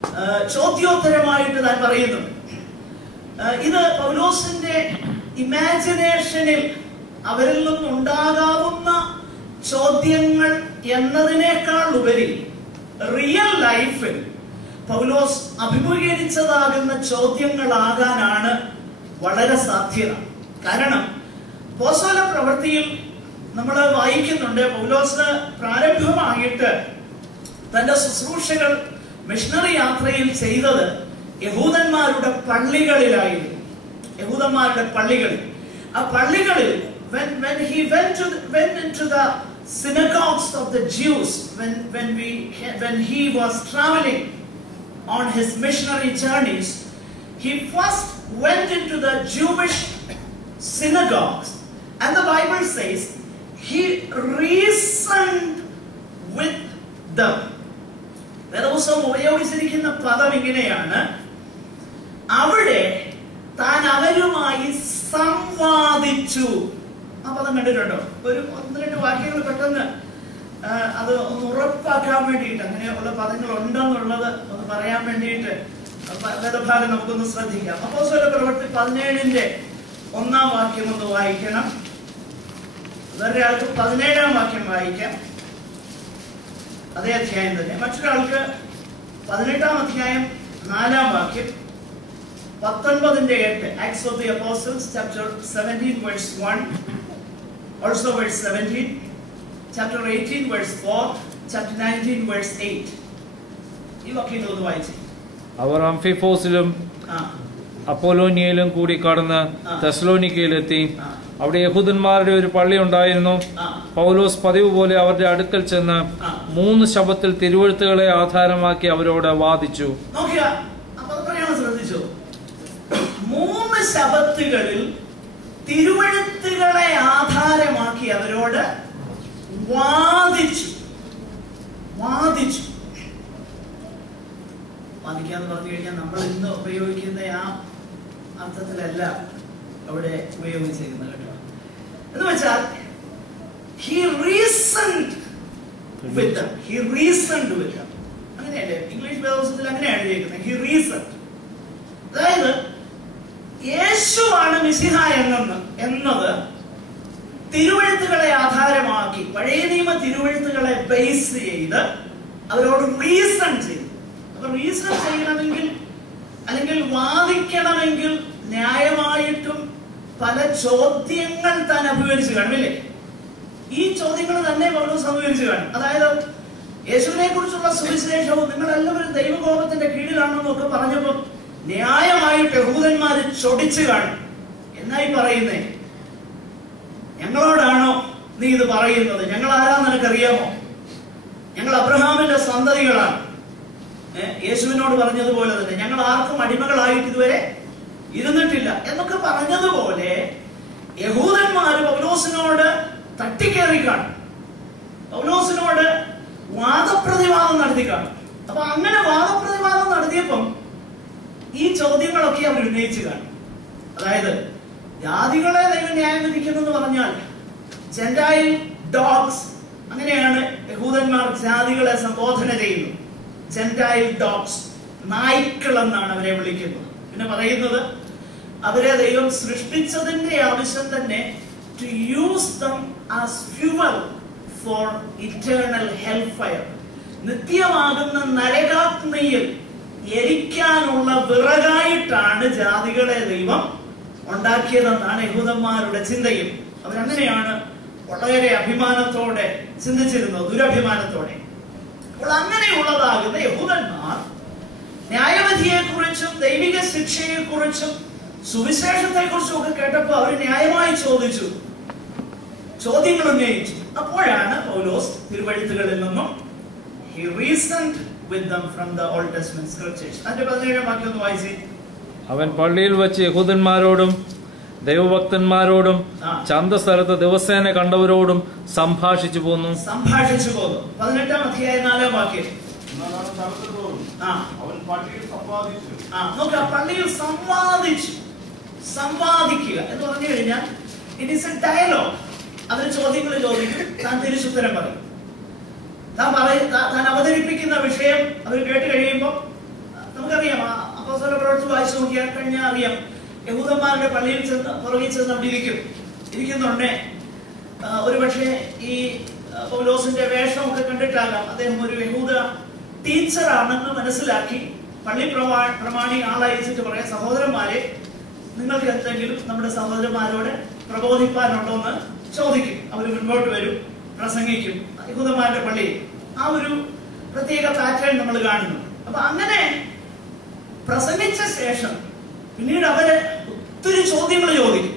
ചോദ്യോത്തരമായിട്ട് താൻ പറയുന്നു. ഇത് പൗലോസിന്റെ ഇമാജിനേഷനിൽ അവരിൽ നിന്നുണ്ടാകാവുന്ന ചോദ്യങ്ങൾ എന്നതിനേക്കാൾ ഉപരി റിയൽ ലൈഫിൽ പൗലോസ് അഭിമുഖീകരിച്ചതാകുന്ന ചോദ്യങ്ങളാകാനാണ് വളരെ സാധ്യത. കാരണം അപ്പോസ്തല പ്രവൃത്തിയിൽ നമ്മൾ വായിക്കുന്നുണ്ട്, പൗലോസ് പ്രാരംഭമായിട്ട് തന്റെ ശുശ്രൂഷകൾ മിഷണറി യാത്രയിൽ ചെയ്തത് യഹൂദന്മാരുടെ പള്ളികളിലായിരുന്നു. യഹൂദന്മാരുടെ പള്ളികളിൽ, ആ പള്ളികളിൽ when he went into the synagogues of the Jews, when he was traveling on his missionary journeys, he first went into the Jewish synagogues, and the Bible says he reasoned with them. വേദപുസ്തകം ഉപയോഗിച്ചിരിക്കുന്ന പദം ഇങ്ങനെയാണ്, അവിടെ താൻ അവരുമായി സംവാദിച്ചു. ആ പദം കണ്ടിട്ടുണ്ടോ? ഒരു 1-2 വാക്യങ്ങൾ പെട്ടെന്ന് അത് ഒന്ന് ഉറപ്പാക്കാൻ വേണ്ടിയിട്ട്, അങ്ങനെയുള്ള പദങ്ങൾ ഉണ്ടെന്നുള്ളത് ഒന്ന് പറയാൻ വേണ്ടിയിട്ട് വേദഭാഗം നമുക്കൊന്ന് ശ്രദ്ധിക്കാം. അപ്പോസ്തല പ്രവൃത്തി 17-ന്റെ 1-ാം വാക്യം ഒന്ന് വായിക്കണം. വേറൊരാൾക്ക് 17-ാം വാക്യം വായിക്കാം, അതേ അധ്യായം തന്നെ. മറ്റൊരാൾക്ക് 18-ാം അധ്യായം 4-ാം വാക്യം, 19-ന്റെ 8. Acts of the Apostles chapter 17 verse 1, also verse 17, chapter 18 verse 4, chapter 19 verse 8. ഈ വാക്യങ്ങൾ ഒന്ന് വായിച്ചു. അവർ അംഫിഫോസിലും അപ്പോലോനിയയിലും കൂടി കടന്ന് തെസ്സലോനിക്കയിലെത്തി. അവിടെ യഹൂദന്മാരുടെ ഒരു പള്ളി ഉണ്ടായിരുന്നു. പൗലോസ് പതിവ് പോലെ അവരുടെ അടുക്കൽ ചെന്ന് 3 ശബ്ബത്തിൽ തിരുവെഴുത്തുകളെ ആധാരമാക്കി അവരോട് വാദിച്ചു. ശ്രദ്ധിച്ചു, 3 ശബ്ബത്തുകളിൽ തിരുവെഴുത്തുകളെ ആധാരമാക്കി അവരോട് വാദിച്ചു. വാദിക്കാന്ന് പറഞ്ഞു കഴിഞ്ഞാൽ നമ്മൾ ഇന്ന് ഉപയോഗിക്കുന്ന ആ അർത്ഥത്തിലല്ല അവിടെ ഉപയോഗിച്ചിരിക്കുന്നത് കേട്ടോ. എന്ന് വെച്ചാൽ he reasoned with them. അങ്ങനെയല്ലേ ഇംഗ്ലീഷ് വേദപുസ്തകത്തിൽ അങ്ങനെയാണ് എഴുതിയിരിക്കുന്നത്, he reasoned. അതായത് യേശുവാണ് മിശിഹ എന്നത് തിരുവെഴുത്തുകളെ ആധാരമാക്കി, പഴയ നിയമ തിരുവെഴുത്തുകളെ ബേസ് ചെയ്ത് അവരോട് റീസൺ ചെയ്തു. അപ്പൊ റീസൺ ചെയ്യണമെങ്കിൽ അല്ലെങ്കിൽ വാദിക്കണമെങ്കിൽ ന്യായമായിട്ടും പല ചോദ്യങ്ങൾ താൻ അഭിമുഖീകരിച്ചു കാണുമില്ലേ? ഈ ചോദ്യങ്ങൾ തന്നെ പൗലോസ് അഭിമുഖീകരിച്ചു കാണും. അതായത് യേശുവിനെ കുറിച്ചുള്ള സുവിശേഷവും നിങ്ങളെല്ലാവരും ദൈവകോപത്തിന്റെ കീഴിലാണെന്നൊക്കെ പറഞ്ഞപ്പോൾ ന്യായമായിട്ട് യഹൂദന്മാര് ചൊടിച്ചു കാണും. എന്നായി പറയുന്നേ, ഞങ്ങളോടാണോ നീ ഇത് പറയുന്നത്? ഞങ്ങൾ ആരാന്ന് നിനക്കറിയാമോ? ഞങ്ങൾ അബ്രഹാമിന്റെ സന്തതികളാണ്. യേശുവിനോട് പറഞ്ഞതുപോലെ തന്നെ ഞങ്ങൾ ആർക്കും അടിമകളായിട്ട് ഇതുവരെ ഇരുന്നിട്ടില്ല എന്നൊക്കെ പറഞ്ഞതുപോലെ യഹൂദന്മാര് പൗലോസിനോട് തട്ടിക്കേറി കാണും, പൗലോസിനോട് വാദപ്രതിവാദം നടത്തി കാണും. അപ്പൊ അങ്ങനെ വാദപ്രതിവാദം നടത്തിയപ്പം ഈ ചോദ്യങ്ങളൊക്കെ അവർ ഉന്നയിച്ചു കാണും. അതായത് ജാതികളെ ദൈവം ന്യായം വിധിക്കുന്നെന്ന് പറഞ്ഞാൽ ജെന്റൈൽ ഡോഗ്സ്, അങ്ങനെയാണ് യഹൂദന്മാർ ജാതികളെ സംബോധന ചെയ്യുന്നത്. ജെന്റൈൽ ഡോഗ്സ്, നായ്ക്കൾ എന്നാണ് അവരെ വിളിക്കുന്നത്. പിന്നെ പറയുന്നത് അവരെ ദൈവം സൃഷ്ടിച്ചതിന്റെ ആവശ്യം തന്നെ to use them as fuel for eternal hellfire. നിത്യമാകുന്ന നരകാഗ്നിയിൽ എരിക്കാനുള്ള വിറകായിട്ടാണ് ജാതികളെ ദൈവം ഉണ്ടാക്കിയതെന്നാണ് യഹൂദന്മാരുടെ ചിന്തയും. അവരങ്ങനെയാണ് വളരെ അഭിമാനത്തോടെ ചിന്തിച്ചിരുന്നത്, ദുരഭിമാനത്തോടെ. അപ്പോൾ അങ്ങനെയുള്ളതാകുന്ന യഹൂദന്മാർ ന്യായവിധിയെക്കുറിച്ചും ദൈവിക ശിക്ഷയെക്കുറിച്ചും സുവിശേഷത്തെക്കുറിച്ചും ഒക്കെ കേട്ടപ്പോൾ അവർ ന്യായമായി ചോദ്യങ്ങൾ ഉന്നയിച്ചു. അപ്പോഴാണ് പൗലോസ് തിരുവെഴുത്തുകളിൽ നിന്നും he reasoned with them from the Old Testament scriptures. അതിന്റെ 17-ാം വാക്യം ഒന്ന് വായിച്ചേ. അവൻ പള്ളിയിൽ വെച്ച് യഹൂദന്മാരോടും ദൈവഭക്തന്മാരോടും ചന്തസ്ഥലത്ത് ദിവസേന കണ്ടവരോടും സംഭാഷിച്ചു പോന്നു. 18-ാം അധ്യായം 4-ാം വാക്യം. പള്ളിയിൽ സംവാദിക്കുക എന്ന് പറഞ്ഞു കഴിഞ്ഞാൽ ഇറ്റ് ഈസ് എ ഡയലോഗ്. അതിന് ചോദ്യങ്ങൾ ചോദിക്കും, താൻ തിരിച്ചുത്തരം പറയും. താൻ അവതരിപ്പിക്കുന്ന വിഷയം അവർ കേട്ട് കഴിയുമ്പോൾ വായിച്ചു നോക്കിയാൽ കഴിഞ്ഞാൽ അറിയാം. യഹൂദന്മാരുടെ പള്ളിയിൽ ചെന്ന് പുറകിൽ ചെന്ന് അവിടെ ഇരിക്കുന്നുണ്ടേ. ഒരുപക്ഷെ ഈ പൗലോസിന്റെ വേഷമൊക്കെ കണ്ടിട്ടാകാം അദ്ദേഹം ഒരു യഹൂദ ടീച്ചറാണെന്ന് മനസ്സിലാക്കി പള്ളി പ്രമാണി ആളയച്ചിട്ട് പറയാം, സഹോദരന്മാരെ നിങ്ങൾക്ക് എന്തെങ്കിലും നമ്മുടെ സഹോദരന്മാരോട് പ്രബോധിപ്പാനുണ്ടോ എന്ന് ചോദിക്കും. അവർ മുൻപോട്ട് വരും, പ്രസംഗിക്കും. യഹൂദന്മാരുടെ പള്ളിയിൽ ആ ഒരു പ്രത്യേക പാറ്റേൺ നമ്മൾ കാണുന്നു. അപ്പൊ അങ്ങനെ പ്രസംഗിച്ച ശേഷം പിന്നീട് അവര് ഒത്തിരി ചോദ്യങ്ങൾ ചോദിക്കും.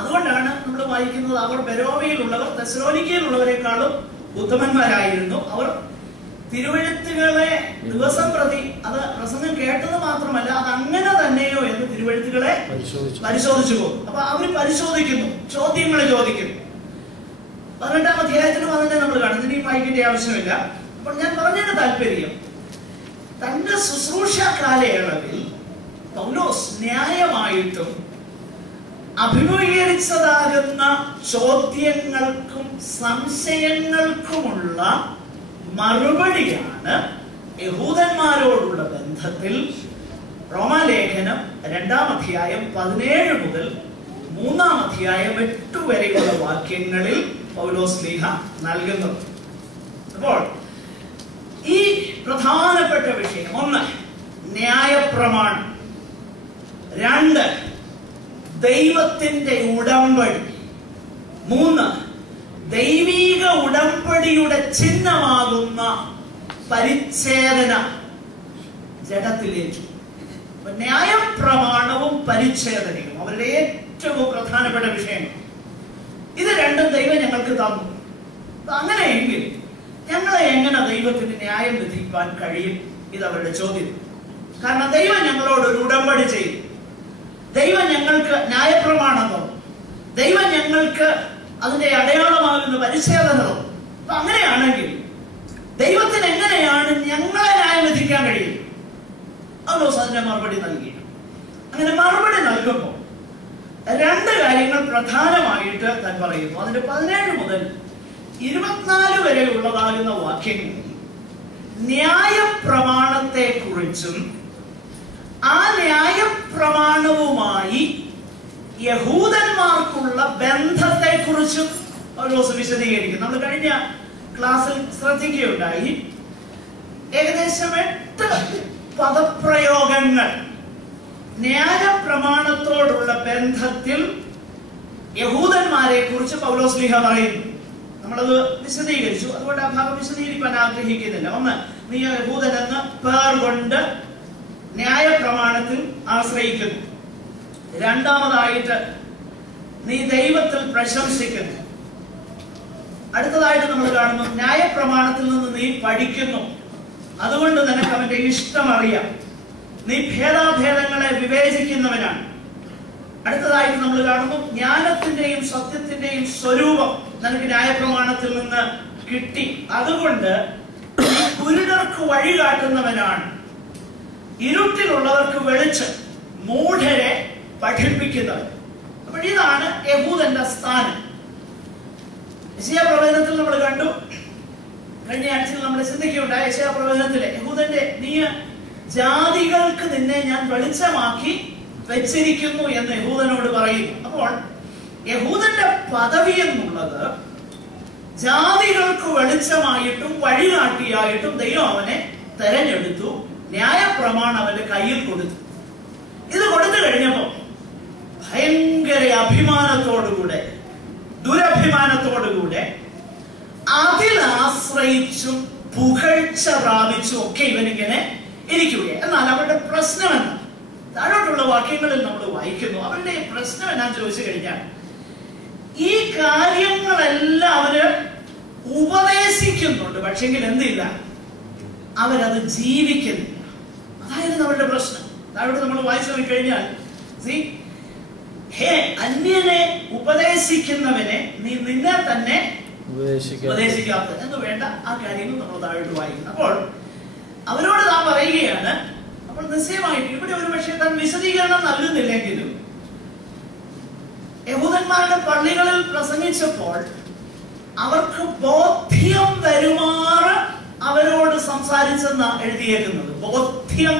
അതുകൊണ്ടാണ് നമ്മൾ വായിക്കുന്നത്, അവർ ബെരോവയിലുള്ളവർ തെസ്സലോനിക്കയിലുള്ളവരെക്കാളും ഉത്തമന്മാരായിരുന്നു. അവർ തിരുവെഴുത്തുകളെ ദിവസം പ്രതി അത് പ്രസംഗം കേട്ടത് മാത്രമല്ല, അത് അങ്ങനെ തന്നെയോ എന്ന് തിരുവെഴുത്തുകളെ പരിശോധിച്ചു പോകും. അപ്പൊ അവര് പരിശോധിക്കുന്നു, ചോദ്യങ്ങൾ ചോദിക്കുന്നു. 18-ാം അധ്യായത്തിലും അതിനെ നമ്മൾ കാണുന്നു. ഇനി വായിക്കേണ്ട ആവശ്യമില്ല. അപ്പോൾ ഞാൻ പറഞ്ഞതിന്റെ താല്പര്യം, തന്റെ ശുശ്രൂഷ കാലയളവിൽ പൗലോസ് ന്യായമായിട്ടും അഭിമുഖീകരിച്ചതാകുന്ന ചോദ്യങ്ങൾക്കും സംശയങ്ങൾക്കുമുള്ള മറുപടിയാണ് യഹൂദന്മാരോടുള്ള ബന്ധത്തിൽ റോമാലേഖനം 2-ാം അധ്യായം 17 മുതൽ 3-ാം അധ്യായം 8 വരെയുള്ള വാക്യങ്ങളിൽ പൗലോസ് ശ്ലീഹ നൽകുന്നത്. അപ്പോൾ ഈ പ്രധാനപ്പെട്ട വിഷയം, 1 ന്യായപ്രമാണം, 2 ദൈവത്തിന്റെ ഉടമ്പടി, 3 ദൈവീക ഉടമ്പടിയുടെ ചിഹ്നമാകുന്ന പരിച്ഛേദന ജഡത്തിലേക്ക്. ന്യായപ്രമാണവും പരിച്ഛേദനയും അവരുടെ ഏറ്റവും പ്രധാനപ്പെട്ട വിഷയങ്ങൾ. ഇത് രണ്ടും ദൈവം ഞങ്ങൾക്ക് തന്നു. അങ്ങനെയെങ്കിൽ ഞങ്ങളെ എങ്ങനെ ദൈവത്തിന് ന്യായം വിധിക്കാൻ കഴിയും? ഇത് അവരുടെ ചോദ്യം. കാരണം ദൈവം ഞങ്ങളോട് ഒരു ഉടമ്പടി ചെയ്തു, ദൈവം ഞങ്ങൾക്ക് ന്യായപ്രമാണം തന്നു, ദൈവം ഞങ്ങൾക്ക് അതിന്റെ അടയാളമാകുന്ന പരിച്ഛേദനകളും. അപ്പൊ അങ്ങനെയാണെങ്കിൽ ദൈവത്തിന് എങ്ങനെയാണ് ഞങ്ങളെ ന്യായം വിധിക്കാൻ കഴിയും? പൗലോസ് അതിന്റെ മറുപടി നൽകിയാണ്. അങ്ങനെ മറുപടി നൽകുമ്പോൾ 2 കാര്യങ്ങൾ പ്രധാനമായിട്ട് താൻ പറയുന്നു. അതിന്റെ 17 മുതൽ 24 വരെ ഉള്ളതാകുന്ന വാക്യങ്ങളിൽ ന്യായപ്രമാണത്തെ കുറിച്ചും ആ ന്യായപ്രമാണവുമായി യഹൂദന്മാർക്കുള്ള ബന്ധത്തെ കുറിച്ചും പൗലോസ് വിശദീകരിക്കും. നമ്മൾ കഴിഞ്ഞ ക്ലാസ്സിൽ ശ്രദ്ധിക്കുകയുണ്ടായി, ഏകദേശം 8 പദപ്രയോഗങ്ങൾ ന്യായപ്രമാണത്തോടുള്ള ബന്ധത്തിൽ യഹൂദന്മാരെ കുറിച്ച് പൗലോസ് ശ്ലീഹ പറയുന്നു. നമ്മളത് വിശദീകരിച്ചു, അതുകൊണ്ട് ആ ഭാഗം വിശദീകരിക്കാൻ ആഗ്രഹിക്കുന്നില്ല. 1, നീ യഹൂദൻ എന്ന പേർ കൊണ്ട് ന്യായപ്രമാണത്തിൽ ആശ്രയിക്കുന്നു. 2-മതായിട്ട് നീ ദൈവത്തിൽ പ്രശംസിക്കുന്നു. അടുത്തതായിട്ട് നമ്മൾ കാണുന്നു, ന്യായപ്രമാണത്തിൽ നിന്ന് നീ പഠിക്കുന്നു, അതുകൊണ്ട് നിനക്ക് അവന്റെ ഇഷ്ടം അറിയാം, നീ ഭേദാഭേദങ്ങളെ വിവേചിക്കുന്നവനാണ്. അടുത്തതായിട്ട് നമ്മൾ കാണുന്നു, ജ്ഞാനത്തിന്റെയും സത്യത്തിന്റെയും സ്വരൂപം നിനക്ക് ന്യായപ്രമാണത്തിൽ നിന്ന് കിട്ടി, അതുകൊണ്ട് കുരുടർക്ക് വഴി കാട്ടുന്നവനാണ്, ഇരുട്ടിലുള്ളവർക്ക് വെളിച്ചം, മൂഢരെ പഠിപ്പിക്കുന്നവൻ. അപ്പോൾ ഇതാണ് യഹൂദന്റെ സ്ഥാനം. യെശയ്യാ പ്രവചനത്തിൽ നമ്മൾ കണ്ടു, കഴിഞ്ഞ ആഴ്ചയിൽ നമ്മൾ ചിന്തിക്കുകയുണ്ടായ യെശയ്യാ പ്രവചനത്തിലെ യഹൂദന്റെ, നീ ജാതികൾക്ക് നിന്നെ ഞാൻ വെളിച്ചമാക്കി വെച്ചിരിക്കുന്നു എന്ന് യഹൂദനോട് പറയുന്നു. അപ്പോൾ യഹൂദന്റെ പദവി എന്നുള്ളത് ജാതികൾക്ക് വെളിച്ചമായിട്ടും വഴികാട്ടിയായിട്ടും ദൈവം അവനെ തെരഞ്ഞെടുത്തു, ന്യായപ്രമാണം അവന്റെ കയ്യിൽ കൊടുത്തു. ഇത് കൊടുത്തു കഴിഞ്ഞപ്പോ ഭയങ്കര അഭിമാനത്തോടുകൂടെ, ദുരഭിമാനത്തോടുകൂടെ അതിലാശ്രയിച്ചും പുകഴ്ച പ്രാപിച്ചും ഒക്കെ ഇവനിങ്ങനെ ഇരിക്കുകയാണ്. എന്നാൽ അവരുടെ പ്രശ്നം എന്താ? താഴോട്ടുള്ള വാക്യങ്ങളിൽ നമ്മൾ വായിക്കുന്നു, അവരുടെ പ്രശ്നം എന്നാന്ന് ചോദിച്ചു കഴിഞ്ഞാൽ, ഈ കാര്യങ്ങളെല്ലാം അവര് ഉപദേശിക്കുന്നുണ്ട്, പക്ഷെങ്കിൽ എന്തില്ല, അവരത് ജീവിക്കുന്നില്ല. അതായിരുന്നു അവരുടെ പ്രശ്നം. താഴോട്ട് നമ്മൾ വായിച്ചു നോക്കിക്കഴിഞ്ഞാൽ, അന്യനെ ഉപദേശിക്കുന്നവനെ നീ നിന്നെ തന്നെ ഉപദേശിക്കാത്ത എന്ന് വേണ്ട ആ കാര്യങ്ങൾ നമ്മൾ താഴോട്ട് വായിക്കുന്നു. അപ്പോൾ അവരോട് താൻ പറയുകയാണ്, അപ്പോൾ നിശ്ചയമായിട്ട് ഇവിടെ ഒരു പക്ഷേ താൻ വിശദീകരണം നൽകുന്നില്ലെങ്കിലും യഹൂദന്മാരുടെ പള്ളികളിൽ പ്രസംഗിച്ചപ്പോൾ അവർക്ക് ബോധ്യം വരുമാറ് അവരോട് സംസാരിച്ചെന്നാണ് എഴുതിയേക്കുന്നത്. ബോധ്യം